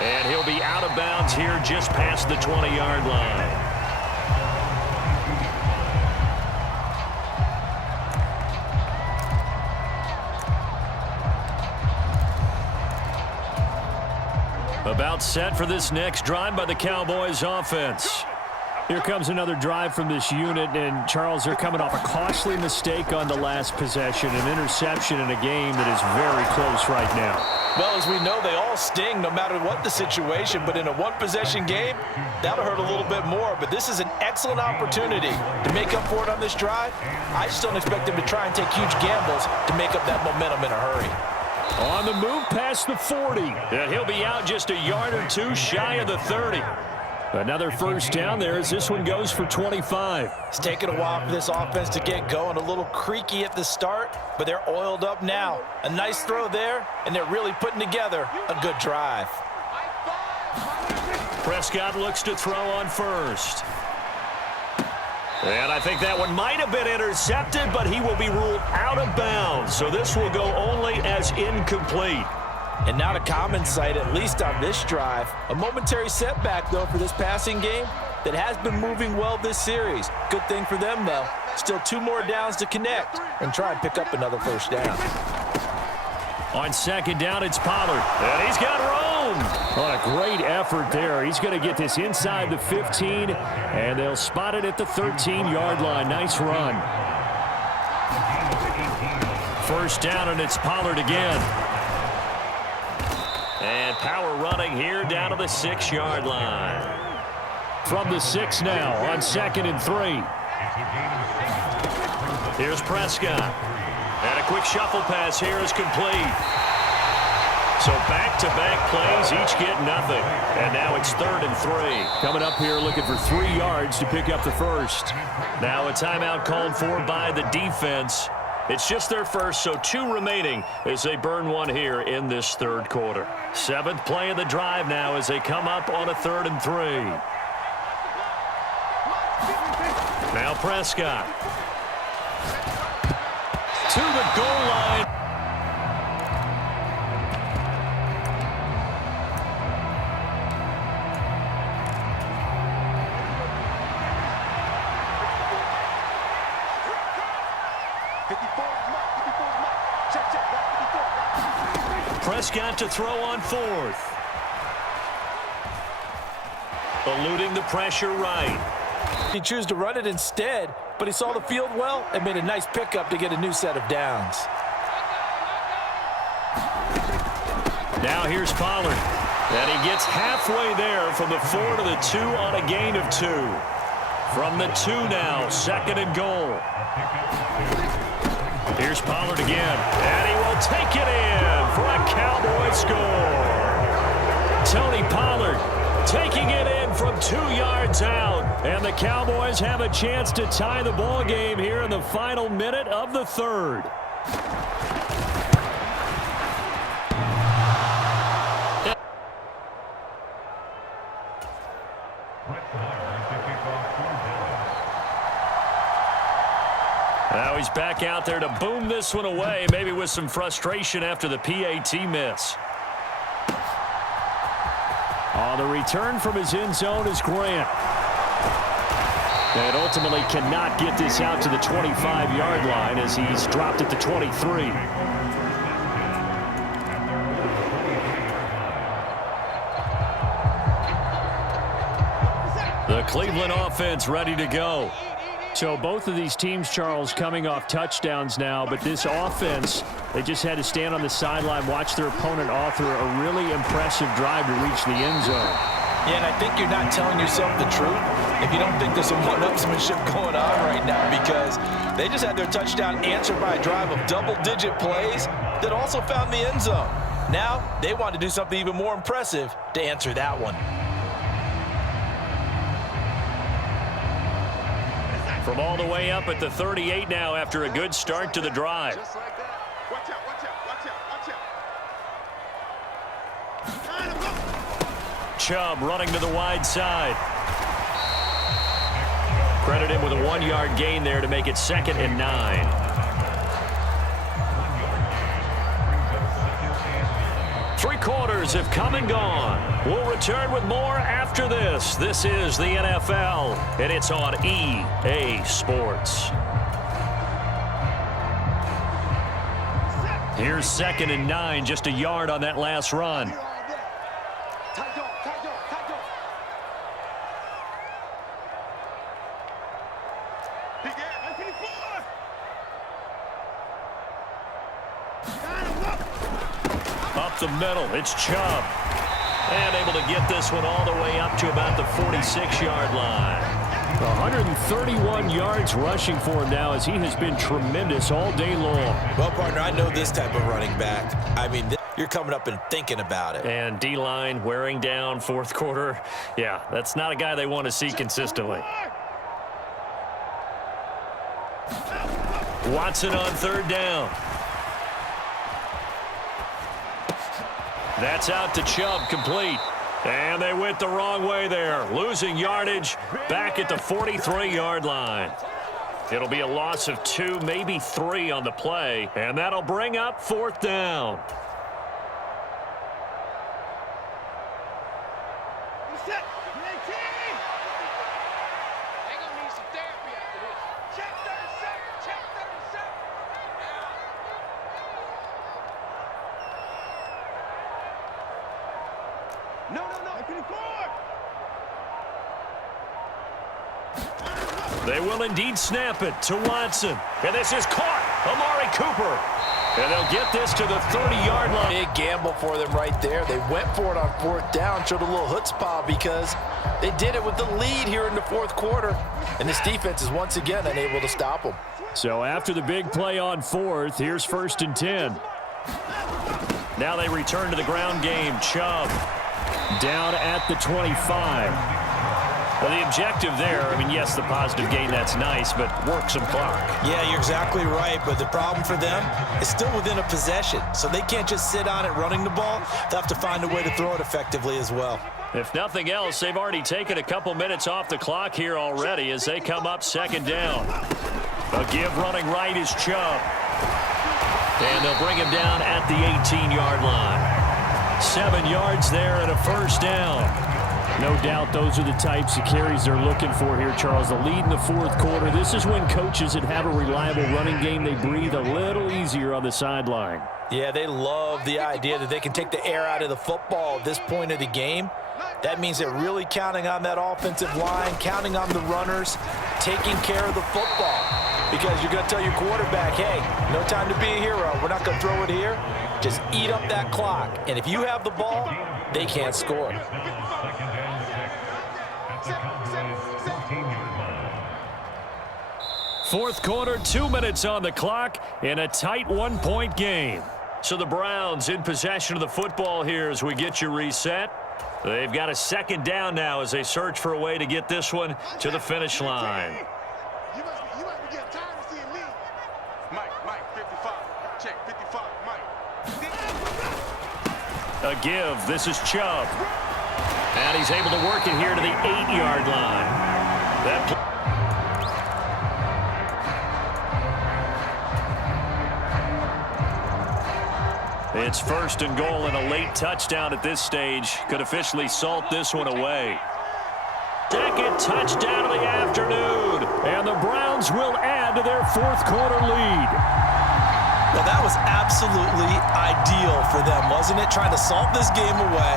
And he'll be out of bounds here just past the 20-yard line. About set for this next drive by the Cowboys offense. Here comes another drive from this unit, and Charles, they're coming off a costly mistake on the last possession, an interception in a game that is very close right now. Well, as we know, they all sting no matter what the situation, but in a one-possession game, that'll hurt a little bit more. But this is an excellent opportunity to make up for it on this drive. I just don't expect them to try and take huge gambles to make up that momentum in a hurry. On the move past the 40, and he'll be out just a yard or two shy of the 30. Another first down there as this one goes for 25. It's taken a while for this offense to get going. A little creaky at the start, but they're oiled up now. A nice throw there, and they're really putting together a good drive. Prescott looks to throw on first. And I think that one might have been intercepted, but he will be ruled out of bounds. So this will go only as incomplete. And not a common sight, at least on this drive. A momentary setback, though, for this passing game that has been moving well this series. Good thing for them, though. Still 2 more downs to connect and try and pick up another first down. On second down, it's Pollard. And he's got room. What a great effort there. He's going to get this inside the 15, and they'll spot it at the 13-yard line. Nice run. First down, and it's Pollard again. And power running here down to the 6-yard line. From the 6 now on 2nd and 3. Here's Prescott. And a quick shuffle pass here is complete. So back-to-back plays, each get nothing. And now it's 3rd and 3. Coming up here looking for 3 yards to pick up the first. Now a timeout called for by the defense. It's just their first, so 2 remaining as they burn one here in this 3rd quarter. 7th play of the drive now as they come up on a 3rd and 3. Now Prescott. To the goal line. Prescott to throw on 4th. Eluding the pressure right. He chose to run it instead, but he saw the field well and made a nice pickup to get a new set of downs. Now here's Pollard. And he gets halfway there from the 4 to the 2 on a gain of 2. From the 2 now, 2nd and goal. Here's Pollard again, and he will take it in for a Cowboy score. Tony Pollard taking it in from 2 yards out, and the Cowboys have a chance to tie the ball game here in the final minute of the 3rd. Now he's back out there to boom this one away, maybe with some frustration after the PAT miss. On the return from his end zone is Grant. And ultimately cannot get this out to the 25-yard line as he's dropped at the 23. The Cleveland offense ready to go. So both of these teams, Charles, coming off touchdowns now, but this offense, they just had to stand on the sideline, watch their opponent author a really impressive drive to reach the end zone. Yeah, and I think you're not telling yourself the truth if you don't think there's some one-upsmanship going on right now, because they just had their touchdown answered by a drive of double-digit plays that also found the end zone. Now they want to do something even more impressive to answer that one. From all the way up at the 38 now after a good start to the drive. Just like that. Watch out, watch out, watch out, watch out. Chubb running to the wide side. Credit him with a 1-yard gain there to make it 2nd and 9. Three quarters have come and gone. We'll return with more after this. This is the NFL, and it's on EA Sports. Here's 2nd and 9, just a yard on that last run. Up the middle, it's Chubb. And able to get this one all the way up to about the 46-yard line. 131 yards rushing for him now as he has been tremendous all day long. Well, partner, I know this type of running back. I mean, you're coming up and thinking about it. And D-line wearing down fourth quarter. Yeah, that's not a guy they want to see consistently. Watson on 3rd down. That's out to Chubb, complete. And they went the wrong way there, losing yardage back at the 43-yard line. It'll be a loss of 2, maybe 3 on the play, and that'll bring up 4th down. They will indeed snap it to Watson. And this is caught. Amari Cooper. And they'll get this to the 30-yard line. Big gamble for them right there. They went for it on 4th down, showed a little chutzpah because they did it with the lead here in the 4th quarter. And this defense is once again unable to stop them. So after the big play on 4th, here's 1st and 10. Now they return to the ground game. Chubb down at the 25. Well, the objective there, I mean, yes, the positive gain, that's nice, but work some clock. Yeah, you're exactly right, but the problem for them is still within a possession, so they can't just sit on it running the ball. They'll have to find a way to throw it effectively as well. If nothing else, they've already taken a couple minutes off the clock here already as they come up 2nd down. A give running right is Chubb. And they'll bring him down at the 18-yard line. 7 yards there and a 1st down. No doubt those are the types of carries they're looking for here, Charles. The lead in the 4th quarter. This is when coaches that have a reliable running game, they breathe a little easier on the sideline. Yeah, they love the idea that they can take the air out of the football at this point of the game. That means they're really counting on that offensive line, counting on the runners, taking care of the football. Because you're going to tell your quarterback, hey, no time to be a hero. We're not going to throw it here. Just eat up that clock. And if you have the ball, they can't score. Fourth quarter, 2 minutes on the clock in a tight 1-point game. So the Browns in possession of the football here as we get you reset. They've got a 2nd down now as they search for a way to get this one to the finish line. You must be getting tired of seeing me. Mike, 55. Check, 55, Mike. A give. This is Chubb. And he's able to work it here to the 8-yard line. That It's 1st and goal and a late touchdown at this stage. Could officially salt this one away. 2nd touchdown of the afternoon. And the Browns will add to their 4th quarter lead. Well, that was absolutely ideal for them, wasn't it? Trying to salt this game away.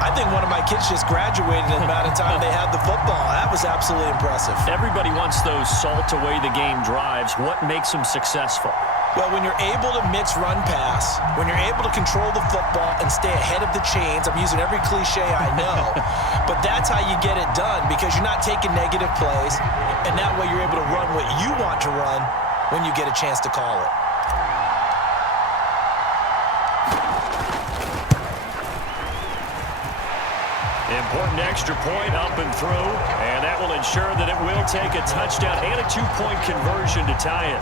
I think one of my kids just graduated in the amount of time they had the football. That was absolutely impressive. Everybody wants those salt away the game drives. What makes them successful? Well, when you're able to mix run pass, when you're able to control the football and stay ahead of the chains, I'm using every cliche I know, but that's how you get it done because you're not taking negative plays, and that way you're able to run what you want to run when you get a chance to call it. Important extra point up and through, and that will ensure that it will take a touchdown and a 2-point conversion to tie it.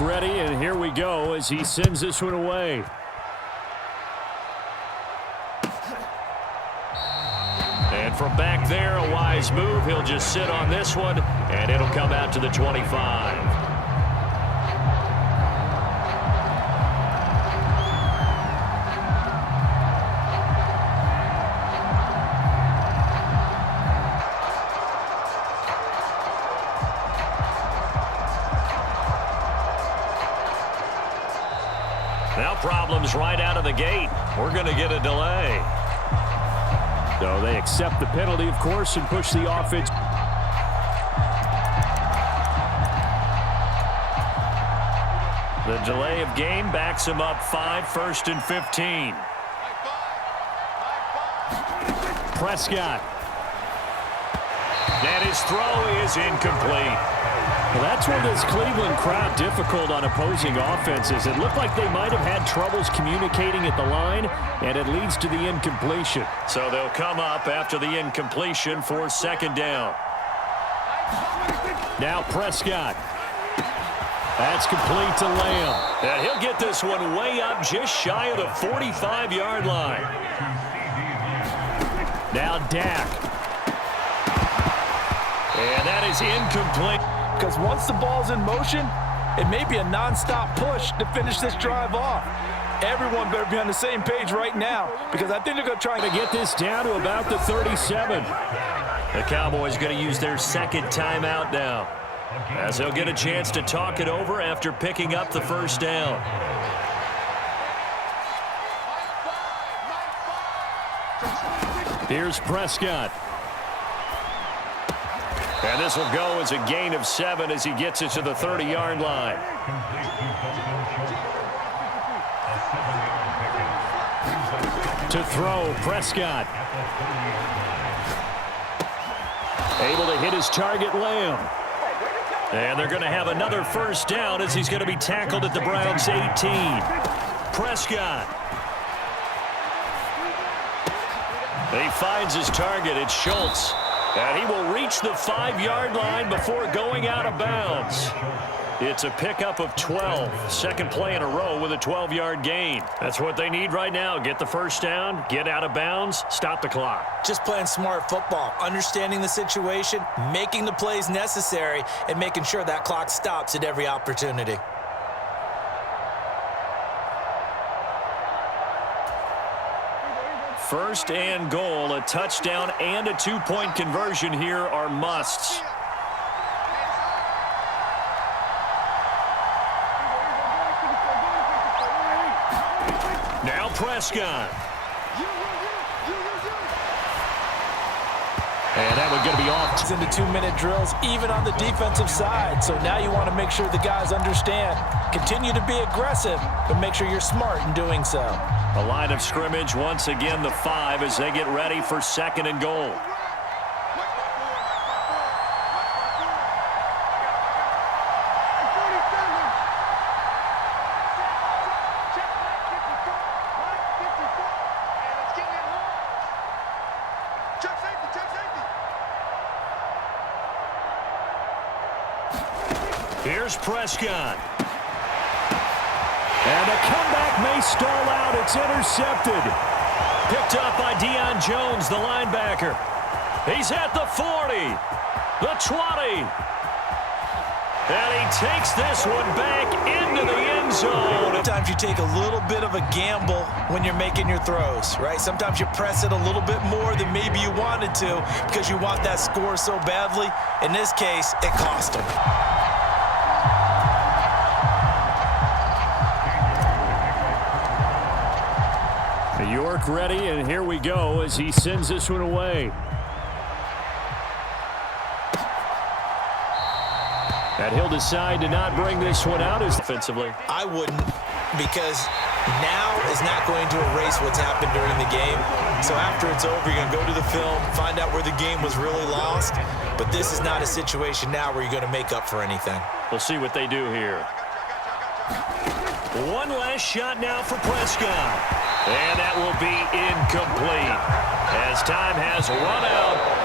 Ready, And here we go as he sends this one away. And from back there, a wise move. He'll just sit on this one, and it'll come out to the 25. Now problems right out of the gate. We're going to get a delay. So they accept the penalty, of course, and push the offense. The delay of game backs him up 5, 1st and 15. Prescott. And his throw is incomplete. Well, that's what this Cleveland crowd difficult on opposing offenses. It looked like they might have had troubles communicating at the line, and it leads to the incompletion. So they'll come up after the incompletion for 2nd down. Now Prescott. That's complete to Lamb. And he'll get this one way up just shy of the 45-yard line. Now Dak. And that is incomplete. Because once the ball's in motion, it may be a nonstop push to finish this drive off. Everyone better be on the same page right now, because I think they're going to try to get this down to about the 37. The Cowboys going to use their 2nd timeout now, as they'll get a chance to talk it over after picking up the 1st down. Here's Prescott. And this will go as a gain of 7 as he gets it to the 30-yard line. To throw, Prescott. Able to hit his target, Lamb. And they're going to have another 1st down as he's going to be tackled at the Browns' 18. Prescott. He finds his target. It's Schultz. And he will reach the 5-yard line before going out of bounds. It's a pickup of 12. 2nd play in a row with a 12-yard gain. That's what they need right now. Get the 1st down, get out of bounds, stop the clock. Just playing smart football, understanding the situation, making the plays necessary, and making sure that clock stops at every opportunity. First and goal, a touchdown and a 2-point conversion here are musts. Now Prescott. And that one's going to be off. It's into 2-minute drills, even on the defensive side. So now you want to make sure the guys understand. Continue to be aggressive, but make sure you're smart in doing so. A line of scrimmage, once again the 5 as they get ready for 2nd and goal. Here's Prescott. And a comeback may stall out. It's intercepted. Picked up by Deion Jones, the linebacker. He's at the 40, the 20. And he takes this one back into the end zone. Sometimes you take a little bit of a gamble when you're making your throws, right? Sometimes you press it a little bit more than maybe you wanted to because you want that score so badly. In this case, it cost him. York ready, and here we go as he sends this one away. And he'll decide to not bring this one out as offensively. I wouldn't, because now is not going to erase what's happened during the game. So after it's over, you're going to go to the film, find out where the game was really lost. But this is not a situation now where you're going to make up for anything. We'll see what they do here. One last shot now for Prescott. And that will be incomplete as time has run out.